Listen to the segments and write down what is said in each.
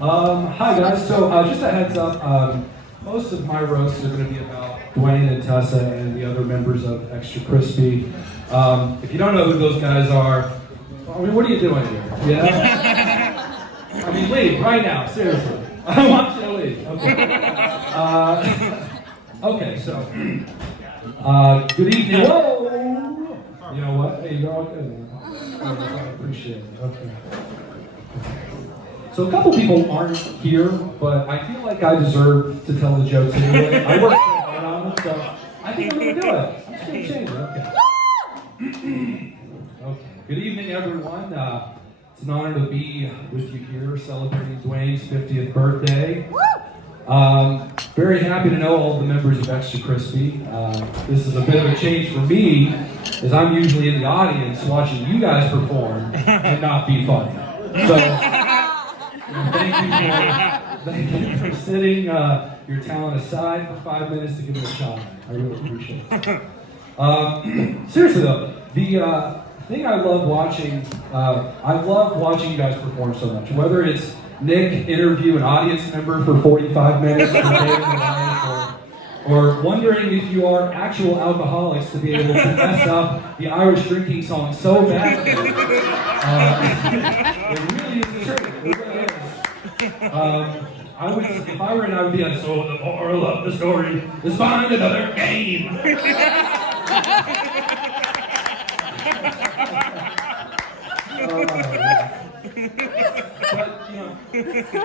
Hi guys, so just a heads up, most of my roasts are going to be about Dwayne and Tessa and the other members of Extra Crispy. If you don't know who those guys are, I mean, what are you doing here? Yeah? I mean, leave right now, seriously. I want you to leave. Okay. Okay, so, good evening. Whoa! You know what? Hey, you're all good. I appreciate it. Okay. So a couple people aren't here, but I feel like I deserve to tell the jokes anyway. I work so hard on them, so I think I'm going to do it. I'm just going to change it. Okay. Okay. Good evening, everyone. It's an honor to be with you here celebrating Dwayne's 50th birthday. Very happy to know all the members of Extra Crispy. This is a bit of a change for me, as I'm usually in the audience watching you guys perform and not be funny. So, thank you for setting your talent aside for 5 minutes to give it a shot. I really appreciate it. Seriously though, the thing I love watching you guys perform so much. Whether it's Nick interview an audience member for 45 minutes or wondering if you are actual alcoholics to be able to mess up the Irish drinking song so badly. It really is true. It really is. If I were in, I would be like, so the moral of the story is find another game. But,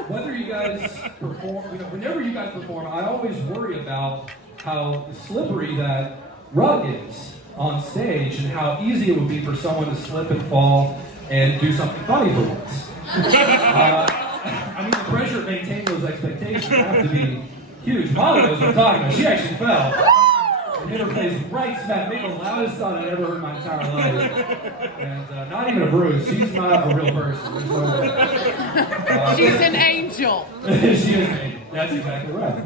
whether you guys perform, whenever you guys perform, I always worry about how slippery that rug is on stage and how easy it would be for someone to slip and fall and do something funny for once. I mean, the pressure to maintain those expectations have to be huge. Molly knows what I'm talking about. She actually fell. And hit her face right smack, made the loudest sound I'd ever heard in my entire life. And not even a bruise. She's not a real person. There's no way. She's an angel. She is an angel. That's exactly right.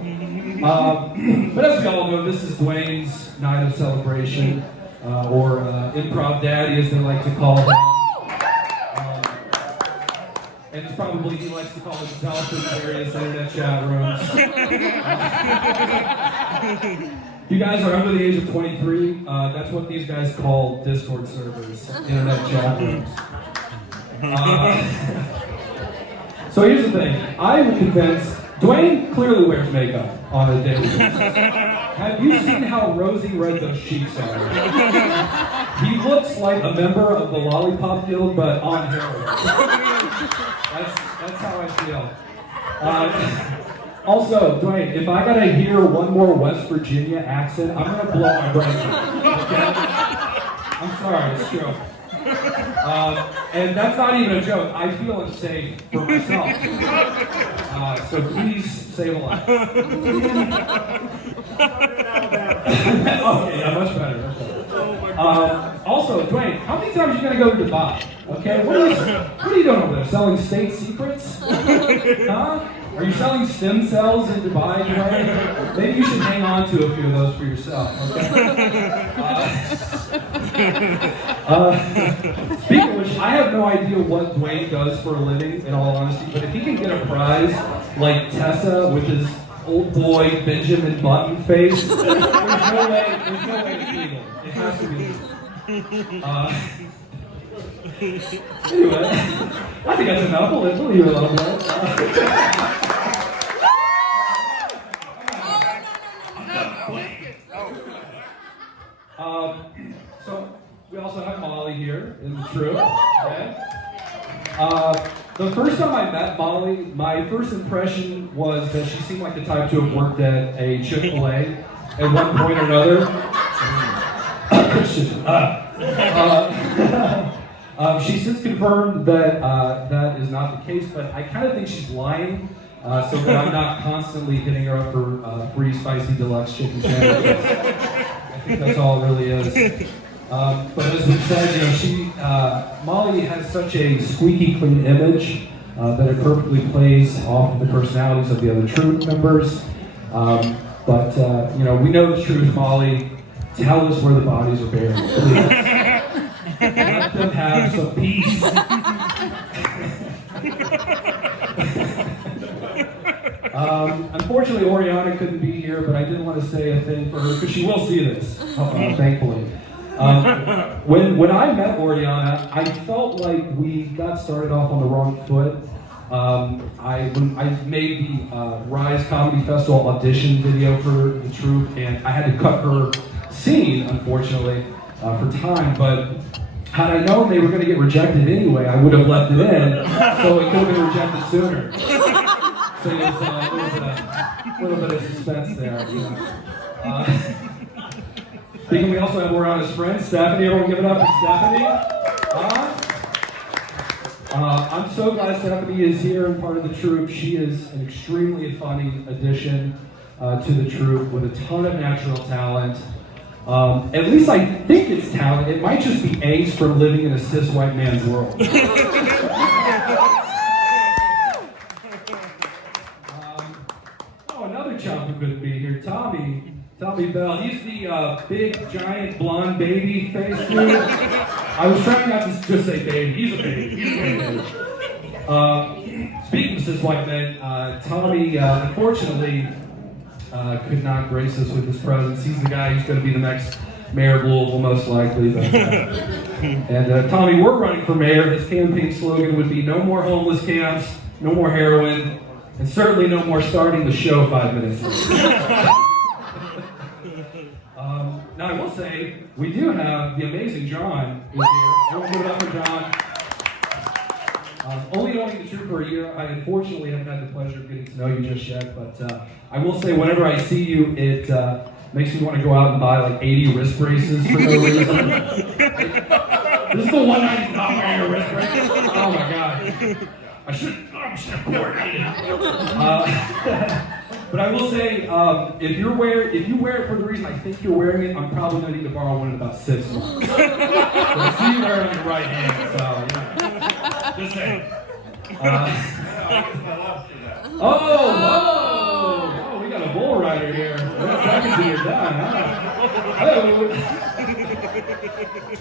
But as we all know, this is Dwayne's night of celebration, or Improv Daddy, as they like to call him. And it's probably he likes to call himself in various internet chat rooms. You guys are under the age of 23. That's what these guys call Discord servers, internet chat rooms. So here's the thing. I'm convinced Dwayne clearly wears makeup on a daily basis. Have you seen how rosy red those cheeks are? He looks like a member of the Lollipop Guild, but on heroin. That's how I feel. Also, Dwayne, if I gotta hear one more West Virginia accent, I'm gonna blow my brains out. Okay? I'm sorry, it's true. And that's not even a joke. I feel unsafe for myself. So please save a life. Okay, yeah, much better. Also, Dwayne, how many times are you gonna go to Dubai? Okay, what are you doing over there? Selling state secrets? Huh? Are you selling stem cells in Dubai, Dwayne? Maybe you should hang on to a few of those for yourself, okay? Speaking of which, I have no idea what Dwayne does for a living, in all honesty, but if he can get a prize like Tessa with his old boy Benjamin Button face, there's no way it's legal. It has to be legal. Anyway, I think that's enough. We'll leave it alone. So we also have Molly here in the troupe. Okay. The first time I met Molly, my first impression was that she seemed like the type to have worked at a Chick-fil-A at one point or another. Christian. She's since confirmed that that is not the case, but I kind of think she's lying, so that I'm not constantly hitting her up for free spicy deluxe chicken sandwiches. I think that's all it really is. But as we said, Molly has such a squeaky clean image that it perfectly plays off of the personalities of the other troupe members. But we know the truth, Molly. Tell us where the bodies are buried, please. Let them have some peace. Unfortunately, Oriana couldn't be here, but I did want to say a thing for her, because she will see this, thankfully. When I met Oriana, I felt like we got started off on the wrong foot. I made the Rise Comedy Festival audition video for the troupe, and I had to cut her scene, unfortunately, for time, but had I known they were going to get rejected anyway, I would have left it in, so it could have been rejected sooner. So there's a little bit of suspense there, you know. Speaking, we also have Oriana's friend, Stephanie. Everyone give it up for Stephanie. I'm so glad Stephanie is here and part of the troupe. She is an extremely funny addition to the troupe with a ton of natural talent. At least I think it's talent. It might just be angst from living in a cis white man's world. Another chump who couldn't be here, Tommy Bell. He's the big, giant, blonde baby face dude. I was trying not to just say baby. He's a baby. Speaking of cis white men, Tommy, unfortunately, could not grace us with his presence. He's the guy who's going to be the next mayor of Louisville, most likely. But, and Tommy, we're running for mayor. His campaign slogan would be no more homeless camps, no more heroin, and certainly no more starting the show 5 minutes late. Now I will say, we do have the amazing John who's here. Everyone give it up for John. Only knowing the troupe for a year, I unfortunately haven't had the pleasure of getting to know you just yet, but I will say whenever I see you, it makes me want to go out and buy like 80 wrist braces for no reason. This is the one night he's not wearing a wrist brace. Oh my god. I should have coordinated. But I will say, if you wear it for the reason I think you're wearing it, I'm probably going to need to borrow one in about 6 months. But I see you wear it on your right hand, so yeah. Just saying. Oh, we got a bull rider here. What seconds till you're done,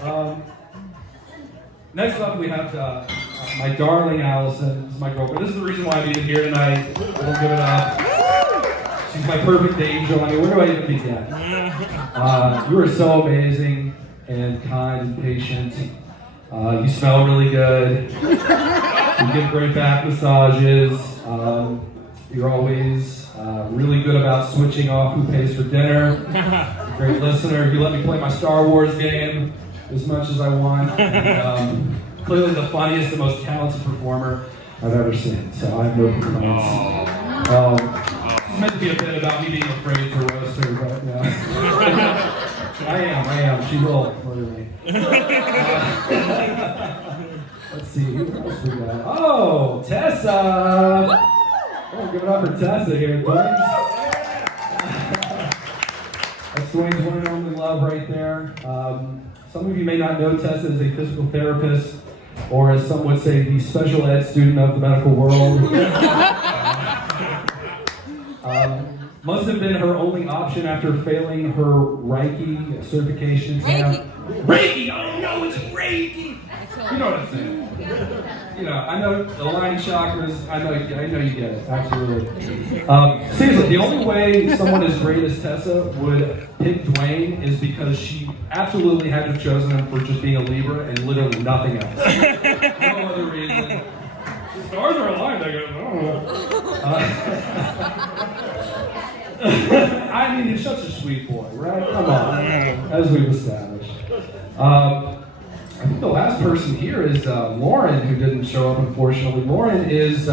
huh? Next up, we have my darling Allison. This is my girlfriend. This is the reason why I'm even here tonight. We'll give it up. She's my perfect angel. I mean, where do I even begin? You are so amazing and kind and patient. You smell really good. You give great back massages. You're always really good about switching off who pays for dinner. Great listener. You let me play my Star Wars game as much as I want. And, clearly the funniest and most talented performer I've ever seen. So I have no complaints. It's meant to be a bit about me being afraid to roast her, but yeah. I am. She will murder me. Let's see, who else we got? Oh, Tessa! Oh, give it up for Tessa here, Dwayne. That's Dwayne's one and only love right there. Some of you may not know Tessa is a physical therapist, or as some would say, the special ed student of the medical world. Must have been her only option after failing her Reiki certification exam. Reiki! Oh no, it's Reiki! You know what I'm saying. You know, I know the aligning chakras, I know you get it, absolutely. Seriously, the only way someone as great as Tessa would pick Dwayne is because she absolutely had to have chosen him for just being a Libra and literally nothing else. No other reason. The stars are aligned, I guess. I don't know. I mean, he's such a sweet boy, right? Come on, as we've established. I think the last person here is Lauren, who didn't show up, unfortunately. Lauren is,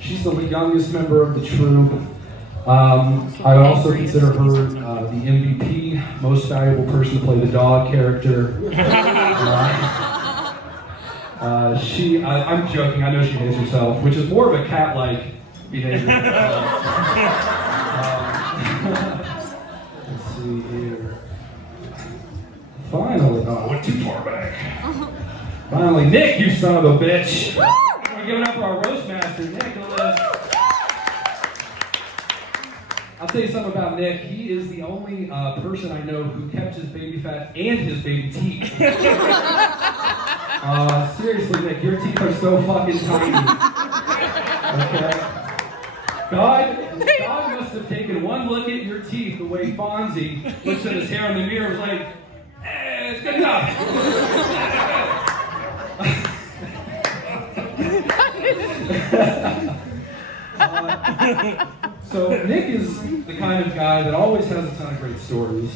she's the youngest member of the troupe. I also consider her the MVP, most valuable person to play the dog character. I'm joking, I know she hates herself, which is more of a cat-like behavior. Let's see here. Finally, oh, we're too far back. Finally, Nick, you son of a bitch. We're giving up for our roast master, Nicholas. I'll tell you something about Nick. He is the only person I know who kept his baby fat and his baby teeth. Seriously, Nick, your teeth are so fucking tiny. Okay? God must have taken one look at your teeth the way Fonzie looks at his hair in the mirror and was like, it's good enough. So Nick is the kind of guy that always has a ton of great stories.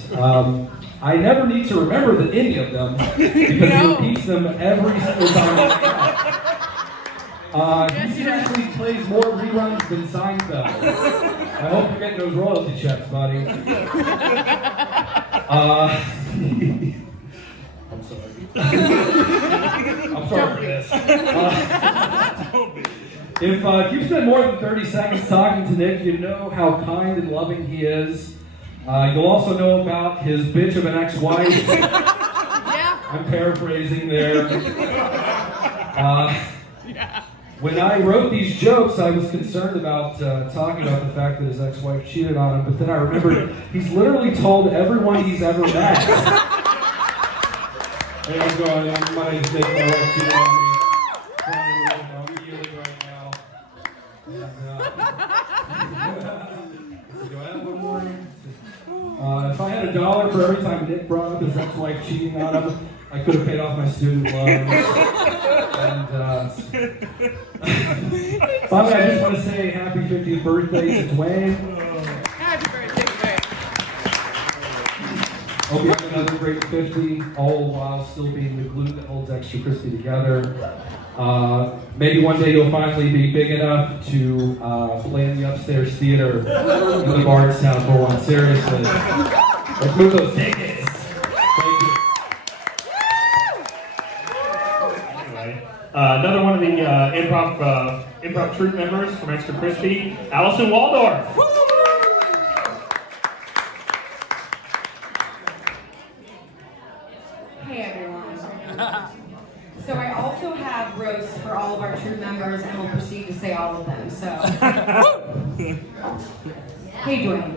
I never need to remember any of them because he repeats them every single time. He seriously plays more reruns than Seinfeld. I hope you're getting those royalty checks, buddy. I'm sorry. I'm sorry for this. If you spend more than 30 seconds talking to Nick, you know how kind and loving he is. You'll also know about his bitch of an ex-wife. Yeah. I'm paraphrasing there. Yeah. When I wrote these jokes, I was concerned about talking about the fact that his ex-wife cheated on him, but then I remembered he's literally told everyone he's ever met. Hey, how's it going? My name's Nick. My wife cheated on me. I'm healing right now. Do I have one more? If I had $1 for every time Nick brought up his ex-wife cheating on him, I could have paid off my student loans. And finally, I just want to say happy 50th birthday to Dwayne. Happy birthday, Dwayne. Hope you have another great 50, all while still being the glue that holds Extra Crispy together. Maybe one day you'll finally be big enough to play in the upstairs theater in the Bardstown for one. Seriously. Let's move those tickets. Thank you. Another one of the improv troupe members from Extra Crispy, Allison Waldorf. Hey everyone. So I also have roasts for all of our troupe members, and we'll proceed to say all of them. So, hey Dwayne.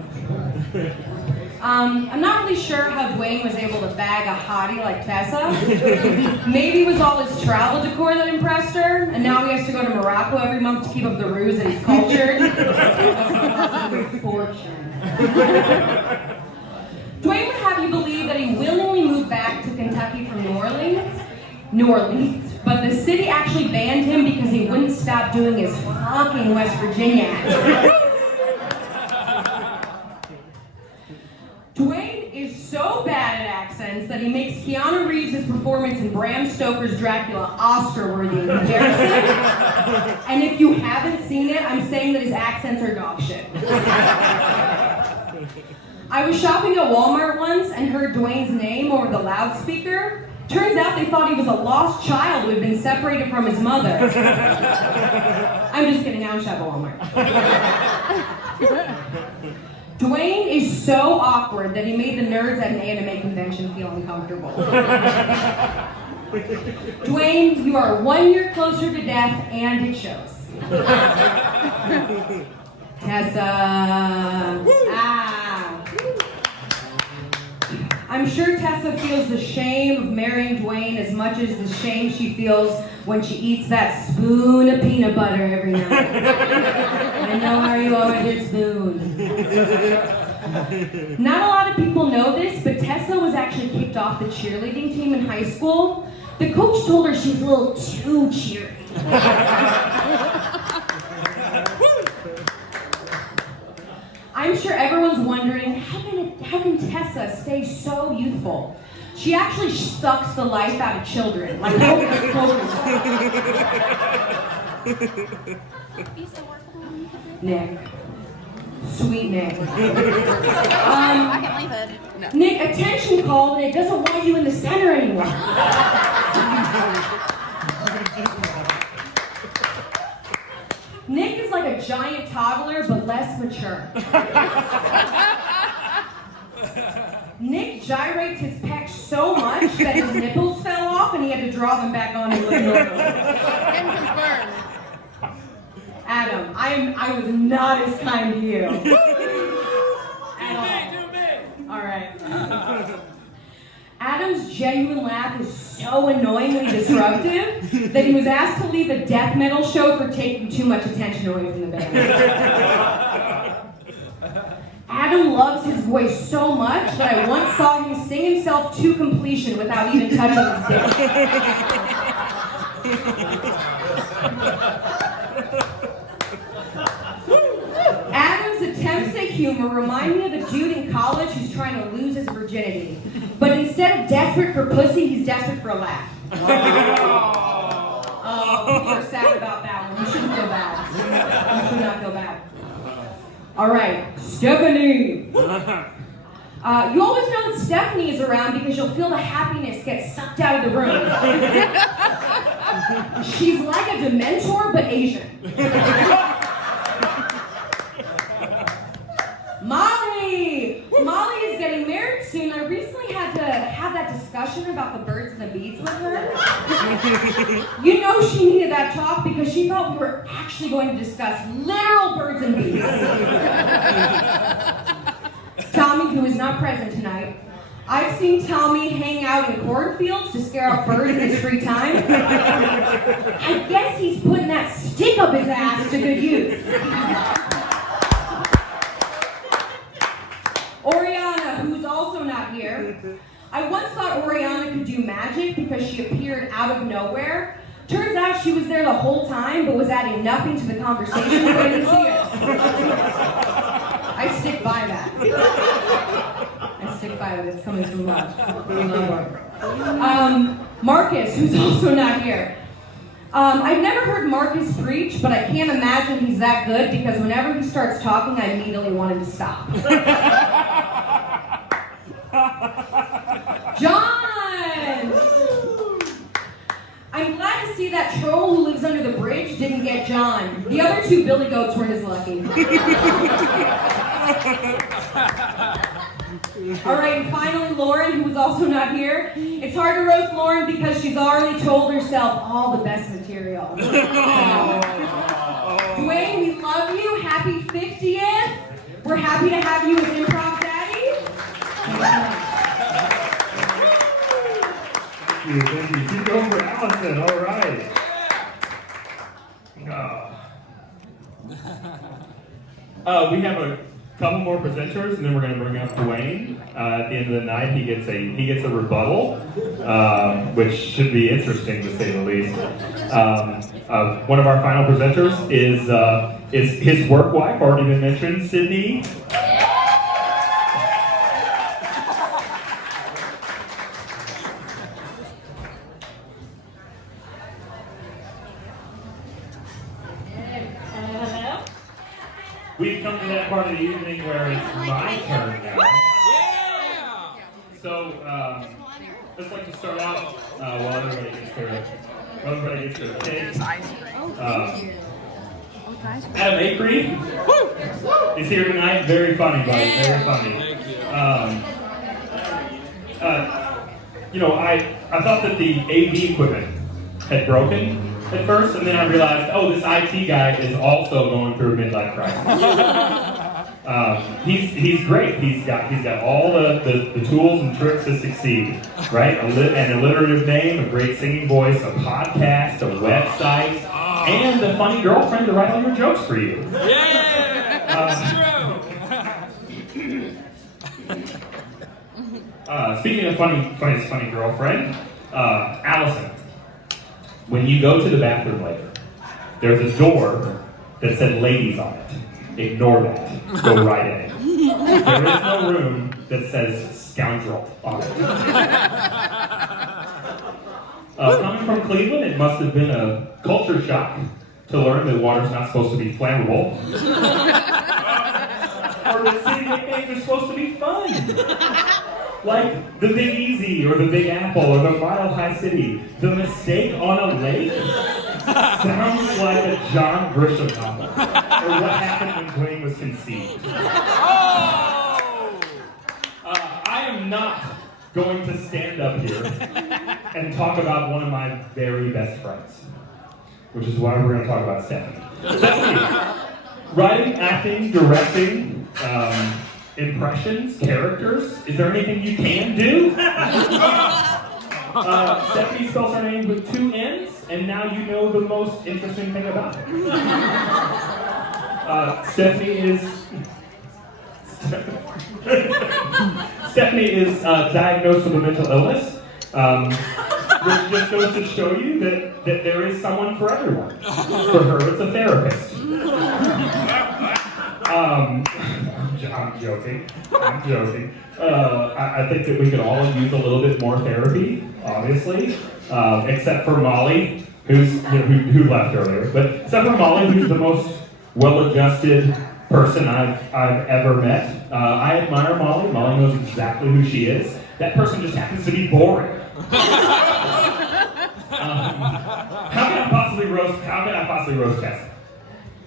I'm not really sure how Dwayne was able to bag a hottie like Tessa. Maybe it was all his travel decor that impressed her, and now he has to go to Morocco every month to keep up the ruse that he's cultured. That's a fortune. Dwayne would have you believe that he willingly moved back to Kentucky from New Orleans, but the city actually banned him because he wouldn't stop doing his fucking West Virginia accent. Dwayne is so bad at accents that he makes Keanu Reeves' performance in Bram Stoker's Dracula Oscar-worthy in comparison. And if you haven't seen it, I'm saying that his accents are dog shit. I was shopping at Walmart once and heard Dwayne's name over the loudspeaker. Turns out they thought he was a lost child who had been separated from his mother. I'm just kidding, I don't shop at Walmart. Dwayne is so awkward that he made the nerds at an anime convention feel uncomfortable. Dwayne, you are 1 year closer to death, and it shows. Tessa. I'm sure Tessa feels the shame of marrying Dwayne as much as the shame she feels when she eats that spoon of peanut butter every night. I know how you are with your spoon. Not a lot of people know this, but Tessa was actually kicked off the cheerleading team in high school. The coach told her she was a little too cheery. I'm sure everyone's wondering, how can Tessa stay so youthful? She actually sucks the life out of children. Like Nick. Sweet Nick. I can leave it. No. Nick, attention called, and it doesn't want you in the center anymore. Nick is like a giant toddler, but less mature. Nick gyrates his pecs so much that his nipples fell off and he had to draw them back on and look normal. Can confirm. Adam, I was not as kind to you. At all. All right. Adam's genuine laugh is so annoyingly disruptive that he was asked to leave a death metal show for taking too much attention away from the band. Adam loves his voice so much that I once saw him sing himself to completion without even touching his dick. Adam's attempts at humor remind me of a dude in college who's trying to lose his virginity. But instead of desperate for pussy, he's desperate for a laugh. Oh, people are sad about that one. You shouldn't feel bad. You should not feel bad. All right, Stephanie. You always know that Stephanie is around because you'll feel the happiness get sucked out of the room. She's like a Dementor, but Asian. Molly! Molly is getting married soon. I recently had to have that discussion about the birds and the bees with her. You know she needed that talk because she thought we were actually going to discuss literal birds and bees. Tommy, who is not present tonight, I've seen Tommy hang out in cornfields to scare off birds in his free time. I guess he's putting that stick up his ass to good use. Oriana, who's also not here. I once thought Oriana could do magic because she appeared out of nowhere. Turns out she was there the whole time, but was adding nothing to the conversation, so I didn't see her. I stick by that. I stick by it. It's coming from love. Marcus, who's also not here. I've never heard Marcus preach, but I can't imagine he's that good because whenever he starts talking, I immediately want him to stop. John! I'm glad to see that troll who lives under the bridge didn't get John. The other two billy goats weren't as lucky. All right, and finally Lauren, who was also not here. It's hard to roast Lauren because she's already told herself all the best material. Dwayne, we love you. Happy 50th. We're happy to have you as Improv Daddy. Thank you. Keep going for Allison. All right. We have a couple more presenters, and then we're going to bring up Dwayne. At the end of the night, he gets a rebuttal, which should be interesting to say the least. One of our final presenters is his work wife, already been mentioned, Sydney. We've come to that part of the evening where it's my turn now. Yeah! So, let's like to start out while everybody gets their cake. Adam Acree is here tonight. Very funny, buddy. Very funny. I thought that the AV equipment had broken at first, and then I realized, this IT guy is also going through a midlife crisis. He's great. He's got all the tools and tricks to succeed, right? An alliterative name, a great singing voice, a podcast, a website, and a funny girlfriend to write all your jokes for you. Speaking of funny girlfriend, Allison. When you go to the bathroom later, there's a door that said ladies on it. Ignore that. Go right in it. There is no room that says scoundrel on it. Coming from Cleveland, it must have been a culture shock to learn that water's not supposed to be flammable. Or that city nicknames are supposed to be fun. Like the Big Easy, or the Big Apple, or the Mile High City. The Mistake on a Lake sounds like a John Grisham novel. Or What Happened When Dwayne Was Conceived. I am not going to stand up here and talk about one of my very best friends. Which is why we're going to talk about Stephanie. Stephanie, writing, acting, directing, impressions, characters. Is there anything you can do? Stephanie spells her name with 2 N's, and now you know the most interesting thing about her. Stephanie is diagnosed with a mental illness, which just goes to show you that there is someone for everyone. For her, it's a therapist. I'm joking. I think that we could all use a little bit more therapy, obviously, except for Molly, who left earlier. But except for Molly, who's the most well-adjusted person I've ever met. I admire Molly. Molly knows exactly who she is. That person just happens to be boring. How can I possibly roast Tessa?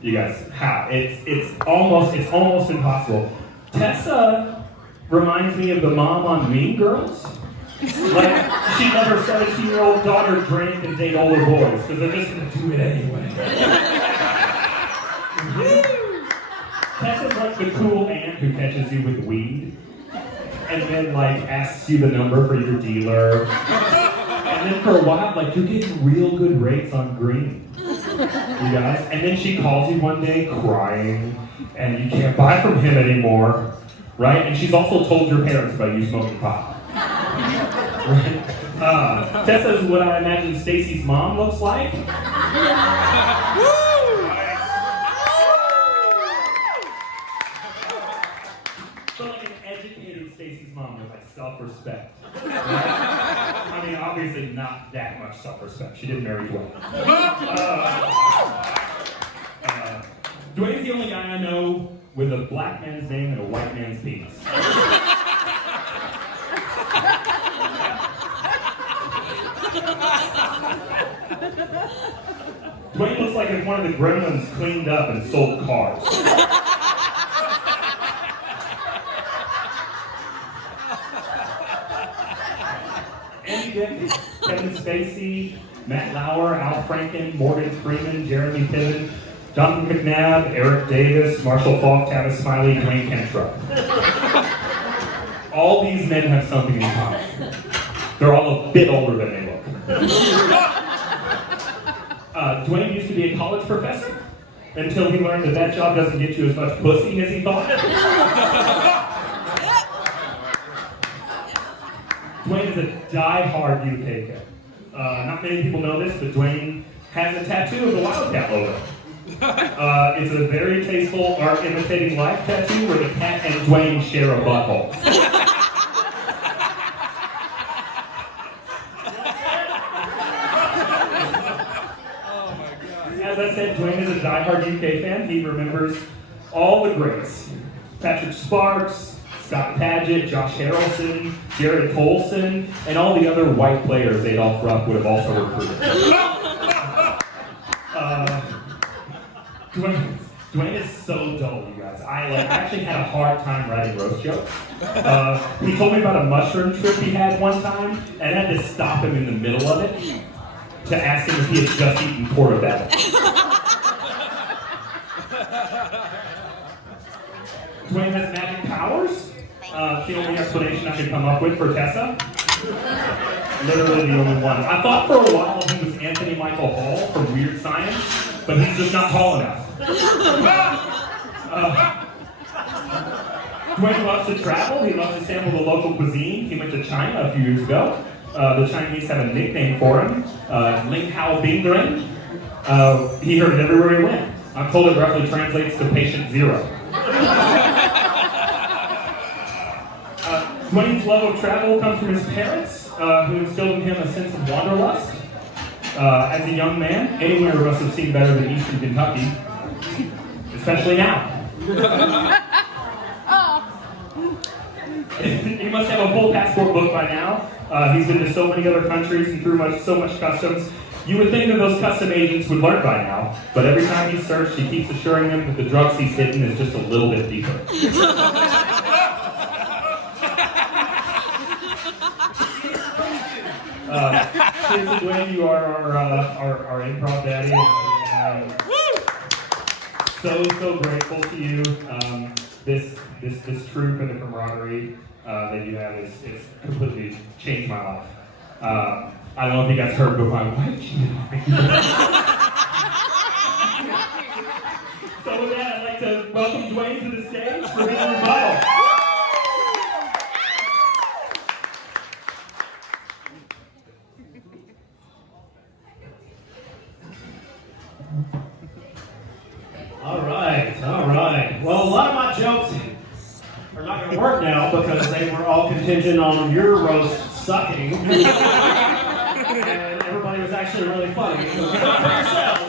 You guys, how? It's almost impossible. Tessa reminds me of the mom on Mean Girls. Like, she let her 17-year-old daughter drink and date older boys, because they're just going to do it anyway. Tessa's like the cool aunt who catches you with weed, and then, like, asks you the number for your dealer. And then for a while, like, you're getting real good rates on green. You guys? And then she calls you one day crying, and you can't buy from him anymore, right? And she's also told your parents about you smoking pot. Right? Tessa is what I imagine Stacy's mom looks like. So like an educated Stacy's mom with like self-respect. Right? I mean, obviously not that much self-respect. She didn't marry Dwayne. Dwayne's the only guy I know with a black man's name and a white man's penis. Dwayne looks like if one of the gremlins cleaned up and sold cars. Andy Dick, Kevin Spacey, Matt Lauer, Al Franken, Morgan Freeman, Jeremy Piven, Jonathan McNabb, Eric Davis, Marshall Falk, Tavis Smiley, Dwayne Cantrell. All these men have something in common. They're all a bit older than they look. Dwayne used to be a college professor until he learned that job doesn't get you as much pussy as he thought. Dwayne is a die-hard UK fan. Not many people know this, but Dwayne has a tattoo of the Wildcat logo. It's a very tasteful art imitating life tattoo where the cat and Dwayne share a butthole. As I said, Dwayne is a die-hard UK fan. He remembers all the greats. Patrick Sparks, Scott Padgett, Josh Harrelson, Jared Tolson, and all the other white players Adolph Rupp would have also recruited. Dwayne is so dull, you guys. I actually had a hard time writing roast jokes. He told me about a mushroom trip he had one time, and I had to stop him in the middle of it to ask him if he had just eaten portobello. Dwayne has magic powers. It's the only explanation I could come up with for Tessa. Literally the only one. I thought for a while he was Anthony Michael Hall from Weird Science, but he's just not tall enough. Dwayne loves to travel. He loves to sample the local cuisine. He went to China a few years ago. The Chinese have a nickname for him, Ling Hao Bing Dren. He heard it everywhere he went. I'm told it roughly translates to patient zero. Dwayne's love of travel comes from his parents, who instilled in him a sense of wanderlust. As a young man, anywhere must have seemed better than Eastern Kentucky, especially now. He must have a full passport book by now. He's been to so many other countries and through so much customs. You would think that those custom agents would learn by now, but every time he's searched, he keeps assuring them that the drugs he's hidden is just a little bit deeper. Seriously, Dwayne, you are our improv daddy. So grateful to you. This troupe and the camaraderie that you have is completely changed my life. I don't know if you guys heard, but my wife cheated on me. So with that, I'd like to welcome Dwayne to the stage for his rebuttal. All right. Well, a lot of my jokes are not going to work now because they were all contingent on your roast sucking. And everybody was actually really funny. So give it up for yourselves.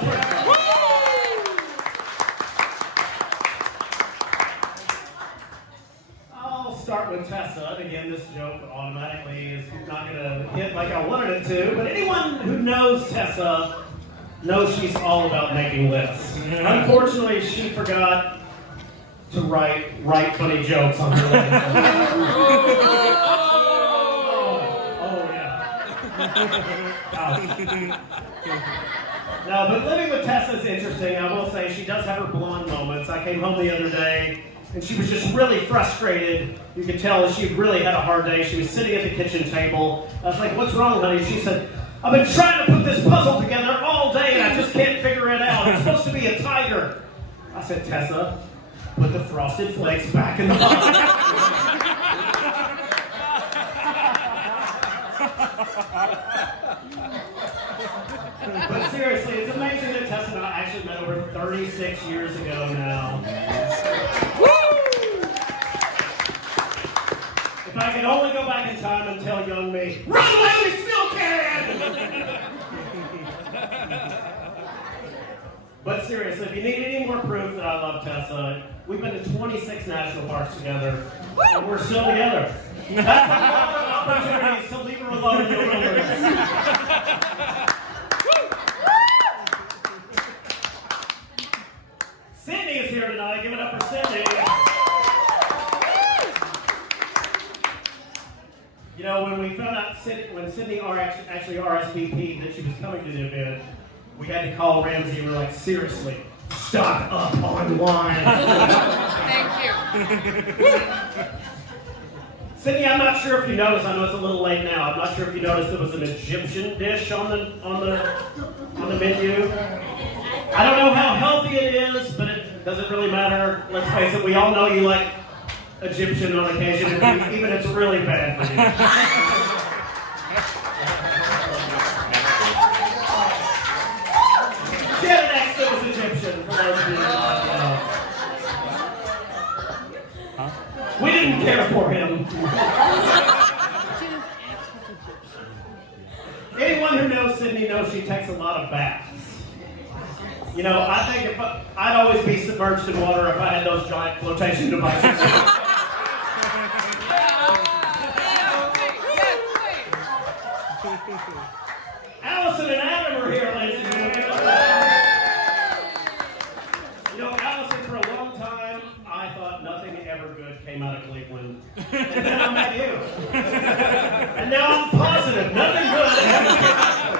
I'll start with Tessa. And again, this joke automatically is not going to hit like I wanted it to. But anyone who knows Tessa knows she's all about making lists. Unfortunately, she forgot to write funny jokes on her list. Oh yeah. No, but living with Tessa is interesting. I will say she does have her blonde moments. I came home the other day and she was just really frustrated. You could tell that she really had a hard day. She was sitting at the kitchen table. I was like, "What's wrong, honey?" She said, "I've been trying to put this puzzle together all day and I just can't figure it out. It's supposed to be a tiger." I said, "Tessa, put the Frosted Flakes back in the box." But seriously, it's amazing that Tessa and I actually met over 36 years ago now. If I could only go back in time and tell young me, "Run away, we still can!" But seriously, if you need any more proof that I love Tessa, we've been to 26 national parks together, and we're still together. That's another opportunity to leave her alone in the wilderness. Sydney is here tonight. Give it up for Sydney. You know, when we found out, when Sydney actually RSVP'd that she was coming to the event, we had to call Ramsey and we were like, "Seriously, stock up on wine." Thank you. Sydney, I'm not sure if you noticed. I know it's a little late now. I'm not sure if you noticed there was an Egyptian dish on the menu. I don't know how healthy it is, but it doesn't really matter. Let's face it, we all know you like Egyptian on occasion, even if it's really bad for you. She had an ex that was Egyptian, for those of you who don't know. We didn't care for him. Anyone who knows Sydney knows she takes a lot of baths. You know, I think I'd always be submerged in water if I had those giant flotation devices. Allison and Adam are here, ladies and gentlemen. You know, Allison, for a long time, I thought nothing ever good came out of Cleveland. And then I met you. And now I'm positive nothing good ever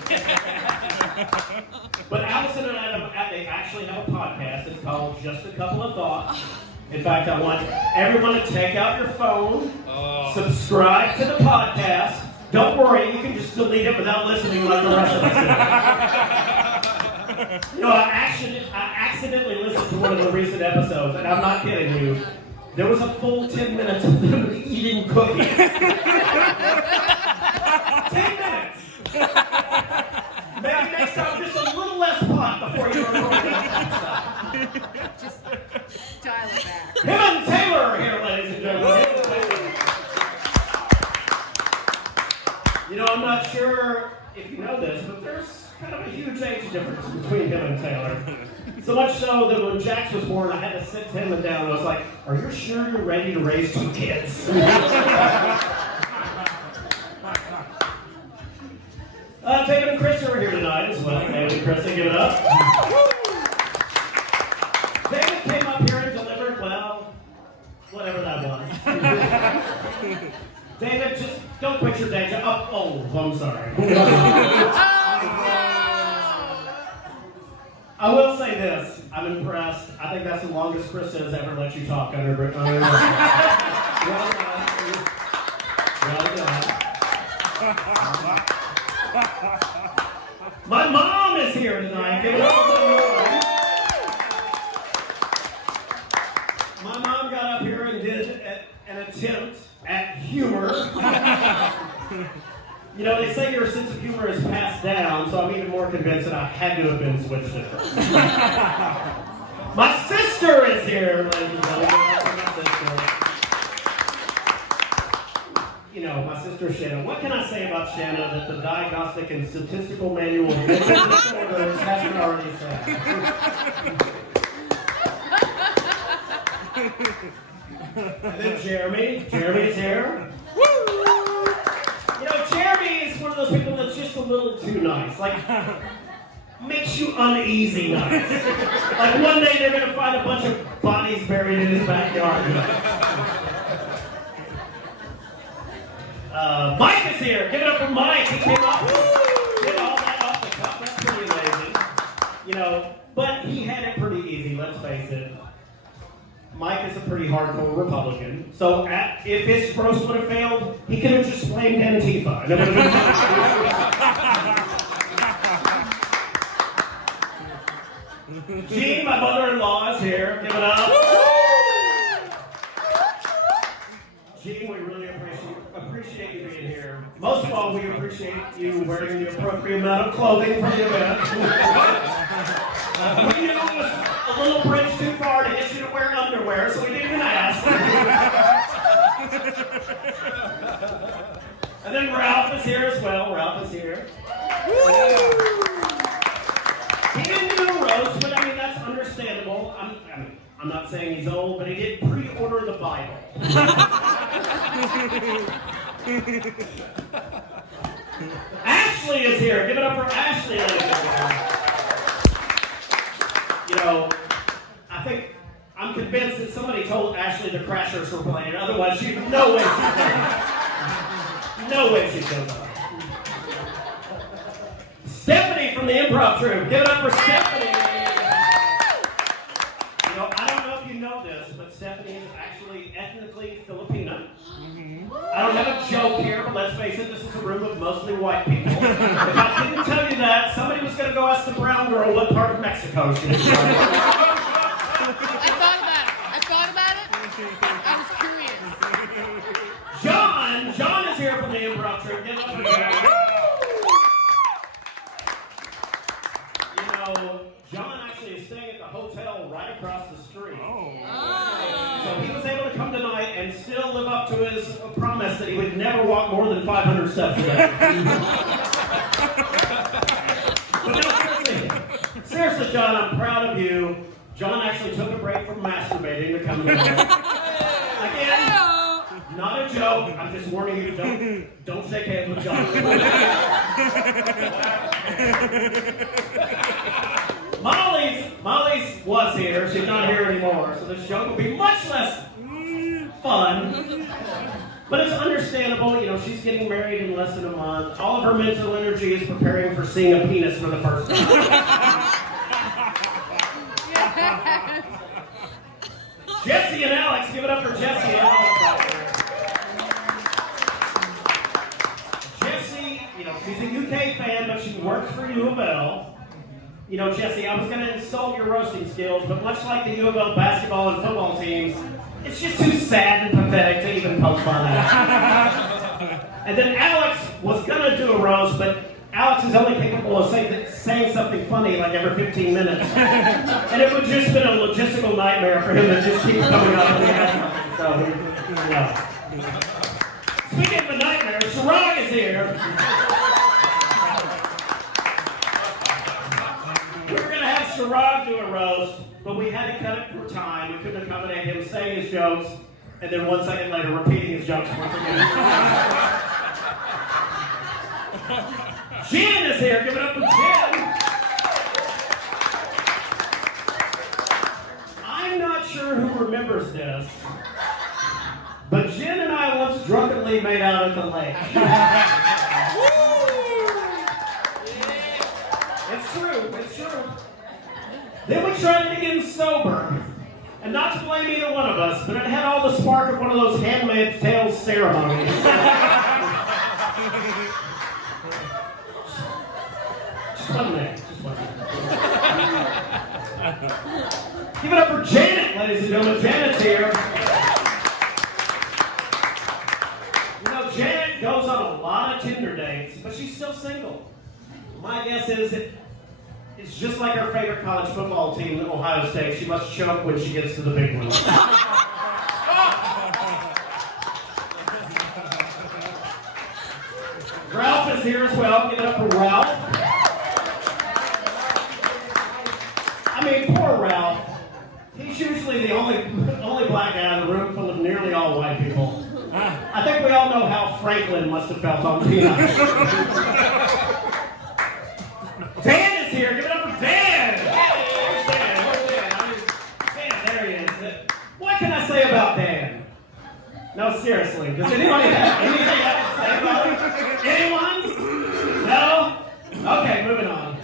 came out of Cleveland. But Allison and Adam, they actually have a podcast. It's called Just a Couple of Thoughts. In fact, I want everyone to take out your phone, subscribe to the podcast. Don't worry, you can just delete it without listening like the rest of us do. You know, I accidentally listened to one of the recent episodes, and I'm not kidding you. There was a full 10 minutes of them eating cookies. 10 minutes! Maybe next time, just a little less pot before you record that stuff. Just dial it back. Him and Taylor are here, ladies and gentlemen. You know, I'm not sure if you know this, but there's kind of a huge age difference between him and Taylor. So much so that when Jax was born, I had to sit him down and I was like, "Are you sure you're ready to raise 2 kids?" David and Chris are here tonight as well. David and Chris, give it up. David came up here and delivered, well, whatever that was. David, just don't quit your day job. Oh, I'm sorry. I will say this. I'm impressed. I think that's the longest Krista has ever let you talk under. Well done. Well done. My mom is here tonight. Give it up for my mom. My mom got up here and did an attempt at humor. You know, they say your sense of humor is passed down, so I'm even more convinced that I had to have been switched to her. My sister is here, ladies and gentlemen. My sister. You know, my sister Shanna. What can I say about Shanna that the Diagnostic and Statistical Manual of Mental Disorders hasn't already said? And then Jeremy. Jeremy's here. You know, Jeremy is one of those people that's just a little too nice. Like, makes you uneasy nice. Like one day they're going to find a bunch of bodies buried in his backyard. Mike is here. Give it up for Mike. He came up, did all that off the cuff. That's pretty amazing. You know, but he had it pretty easy, let's face it. Mike is a pretty hardcore Republican. So if his roast would have failed, he could have just blamed Antifa. And it would have been Jean, my mother-in-law, is here. Give it up. Jean, we really appreciate you being here. Most of all, we appreciate you wearing the appropriate amount of clothing for the event. We knew it was a little bridge too far to get you to wear underwear, so we didn't even ask. And then Ralph is here as well. Ralph is here. He didn't do a roast, but I mean, that's understandable. I'm not saying he's old, but he did pre-order the Bible. Ashley is here. Give it up for Ashley, ladies and gentlemen. You know, I'm convinced that somebody told Ashley the Crashers were playing. Otherwise, no way she'd show up. No way she'd show up. Stephanie from the Improv Troupe. Give it up for Stephanie. You know, I don't know if you know this, but Stephanie is actually ethnically Filipina. I don't have a joke here, but let's face it, this is a room of mostly white people. If I didn't tell you that, somebody was going to go ask the brown girl what part of Mexico she is from. I thought about it. I was curious. John is here from the Improv Troupe. Give it up for John. You know, John actually is staying at the hotel right across the street. So he was able to come tonight and still live up to his promise that he would never walk more than 500 steps a day. But no, seriously, John, I'm proud of you. John actually took a break from masturbating to come tonight. Again, not a joke. I'm just warning you, don't shake hands with John. Molly's was here. She's not here anymore. So this joke will be much less fun. But it's understandable. You know, she's getting married in less than a month. All of her mental energy is preparing for seeing a penis for the first time. Jesse and Alex, give it up for Jesse and Alex. Jesse, you know, she's a UK fan, but she works for U of L. You know, Jesse, I was going to insult your roasting skills, but much like the U of L basketball and football teams, it's just too sad and pathetic to even poke fun at. And then Alex was going to do a roast, but Alex is only capable of saying something funny like every 15 minutes. And it would just been a logistical nightmare for him to just keep coming up with the answer. So, yeah. Speaking of a nightmare, Sharag is here. We were going to have Sharag do a roast, but we had to cut it for time. We couldn't accommodate him saying his jokes, and then 1 second later repeating his jokes once again. Jen is here. Give it up for Jen. I'm not sure who remembers this, but Jen and I once drunkenly made out at the lake. It's true. It's true. Then we tried it again sober. And not to blame either one of us, but it had all the spark of one of those Handmaid's Tale ceremonies. one Nick. Just one Nick. Give it up for Janet, ladies and gentlemen. Janet's here. You know, Janet goes on a lot of Tinder dates, but she's still single. My guess is it's just like her favorite college football team, Ohio State. She must choke when she gets to the big one. Ralph is here as well. Give it up for Ralph. I mean, poor Ralph. He's usually the only black guy in the room full of nearly all white people. I think we all know how Franklin must have felt on Peanuts. Dan is here. Give it up for Dan. Where's Dan? Dan, there he is. What can I say about Dan? No, seriously. Does anybody have anything else to say about him? Anyone? No? Okay, moving on.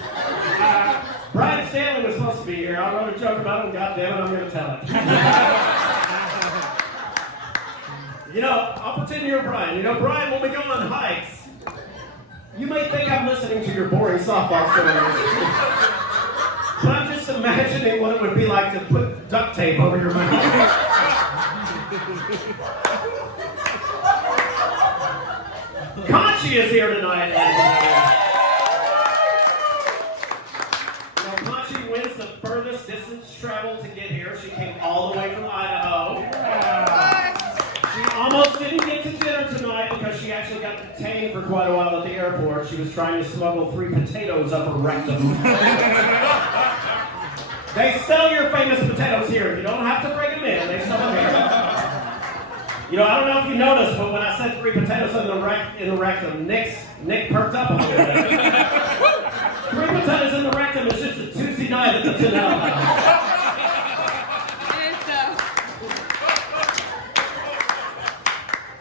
Brian Stanley was supposed to be here. I wrote a joke about him. God damn it, I'm going to tell it. You know, I'll pretend you're Brian. You know, Brian, when we go on hikes, you may think I'm listening to your boring softball stories. But I'm just imagining what it would be like to put duct tape over your mouth. Conchi is here tonight, ladies and gentlemen. You know, Conchi wins the furthest distance traveled to get here. She came all the way from Idaho. She almost didn't get to dinner tonight because she actually got detained for quite a while at the airport. She was trying to smuggle 3 potatoes up her rectum. They sell your famous potatoes here. You don't have to bring them in. They sell them here. You know, I don't know if you noticed, but when I said 3 potatoes in the rectum, Nick perked up a little bit. 3 potatoes in the rectum is just a Tuesday night at the Tanel house.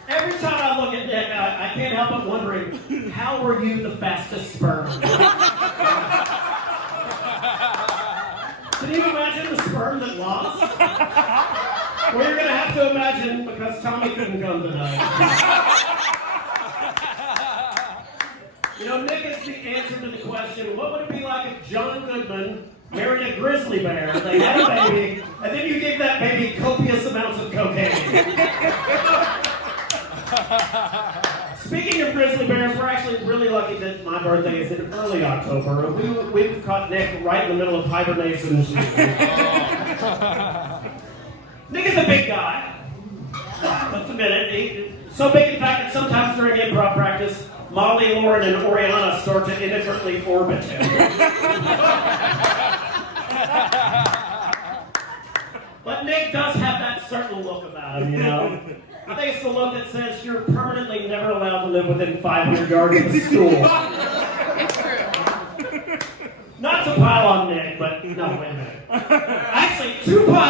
Every time I look at Nick, I can't help but wondering, how were you the fastest sperm? Can you imagine the sperm that lost? Well, you're going to have to imagine because Tommy couldn't come tonight. You know, Nick is the answer to the question, what would it be like if John Goodman married a grizzly bear, they had a baby, and then you gave that baby copious amounts of cocaine? Speaking of grizzly bears, we're actually really lucky that my birthday is in early October. We've caught Nick right in the middle of hibernation. Nick is a big guy. Let's admit it. So big, in fact, that sometimes during improv practice, Molly, Lauren, and Oriana start to inadvertently orbit him. But Nick does have that certain look about him, you know? I think it's the look that says you're permanently never allowed to live within 500 yards of the school. It's true. Not to pile on Nick, but no, wait a minute. Actually, 2 piles.